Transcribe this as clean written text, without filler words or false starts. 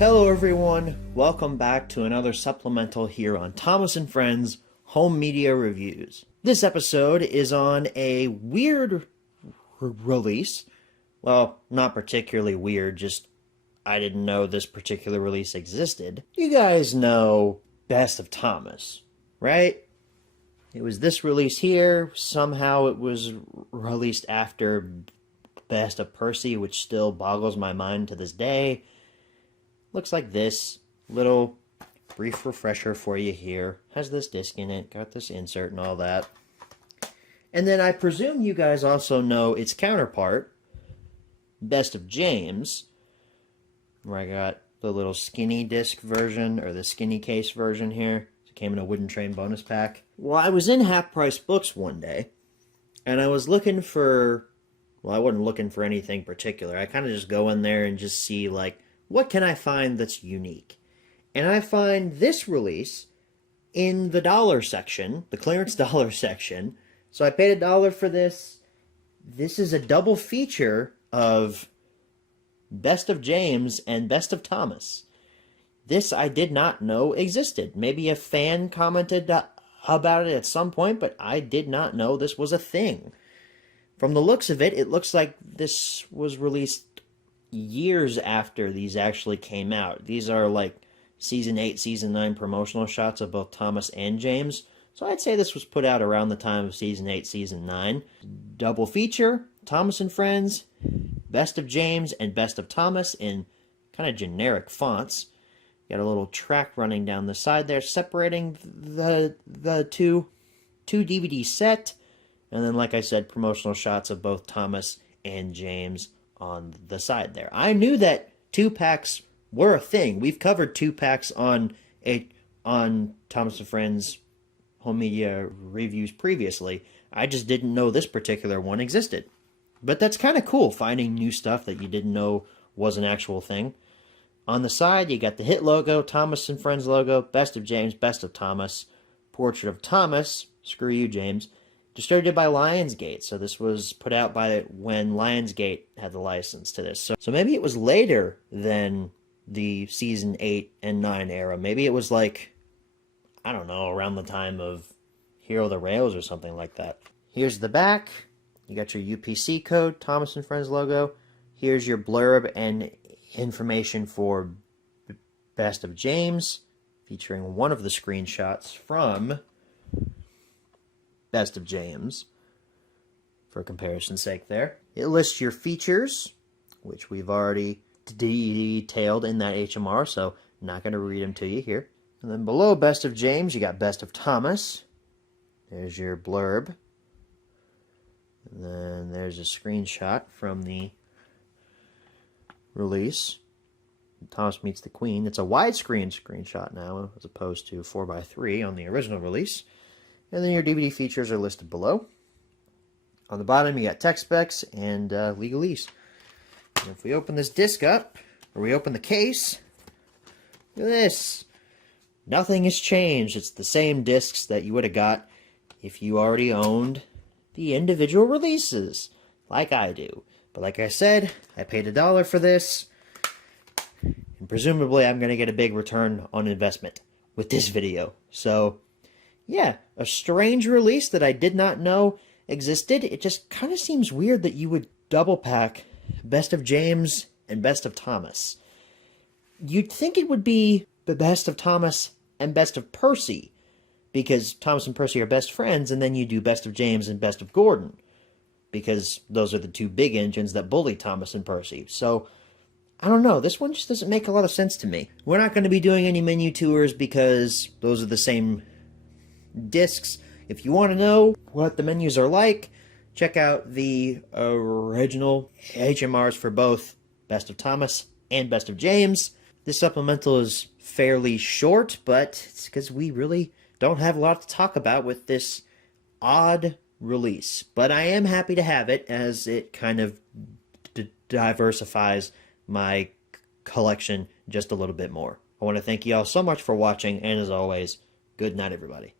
Hello everyone, welcome back to another supplemental here on Thomas & Friends Home Media Reviews. This episode is on a weird release. Well, not particularly weird, just I didn't know this particular release existed. You guys know Best of Thomas, right? It was this release here. Somehow it was released after Best of Percy, which still boggles my mind to this day. Looks like this. Little brief refresher for you here. Has this disc in it, got this insert and all that. And then I presume you guys also know its counterpart, Best of James, where I got the little skinny disc version, or the skinny case version here. It came in a Wooden Train bonus pack. Well, I was in Half Price Books one day, and I was looking for, well, I wasn't looking for anything particular. I kind of just go in there and just see, like, what can I find that's unique? And I find this release in the dollar section, the clearance dollar section. So I paid $1 for this. This is a double feature of Best of James and Best of Thomas. This I did not know existed. Maybe a fan commented about it at some point, but I did not know this was a thing. From the looks of it, it looks like this was released years after these actually came out. These are like Season 8, Season 9 promotional shots of both Thomas and James. So I'd say this was put out around the time of Season 8, Season 9. Double feature, Thomas and Friends, Best of James and Best of Thomas in kind of generic fonts. Got a little track running down the side there, separating the two DVD set. And then, like I said, promotional shots of both Thomas and James on the side there. I knew that 2-packs were a thing. We've covered 2-packs on Thomas & Friends Home Media Reviews previously. I just didn't know this particular one existed. But that's kind of cool, finding new stuff that you didn't know was an actual thing. On the side, you got the hit logo, Thomas & Friends logo, Best of James, Best of Thomas, Portrait of Thomas, screw you, James, distributed by Lionsgate. So this was put out by when Lionsgate had the license to this. So maybe it was later than the Season 8 and 9 era. Maybe it was like, I don't know, around the time of Hero the Rails or something like that. Here's the back. You got your UPC code, Thomas & Friends logo. Here's your blurb and information for Best of James, featuring one of the screenshots from Best of James, for comparison's sake there. It lists your features, which we've already detailed in that HMR, so not going to read them to you here. And then below Best of James, you got Best of Thomas. There's your blurb. And then there's a screenshot from the release. Thomas Meets the Queen. It's a widescreen screenshot now, as opposed to 4:3 on the original release. And then your DVD features are listed below. On the bottom, you got tech specs and legalese. And if we open this disc up, or we open the case, look at this. Nothing has changed. It's the same discs that you would have got if you already owned the individual releases, like I do. But like I said, I paid $1 for this, and presumably I'm going to get a big return on investment with this video. So yeah, a strange release that I did not know existed. It just kind of seems weird that you would double pack Best of James and Best of Thomas. You'd think it would be the Best of Thomas and Best of Percy, because Thomas and Percy are best friends, and then you do Best of James and Best of Gordon, because those are the two big engines that bully Thomas and Percy. So I don't know, this one just doesn't make a lot of sense to me. We're not going to be doing any menu tours because those are the same discs. If you want to know what the menus are like, check out the original HMRs for both Best of Thomas and Best of James. This supplemental is fairly short, but it's because we really don't have a lot to talk about with this odd release. But I am happy to have it, as it kind of diversifies my collection just a little bit more. I want to thank you all so much for watching, and as always, good night, everybody.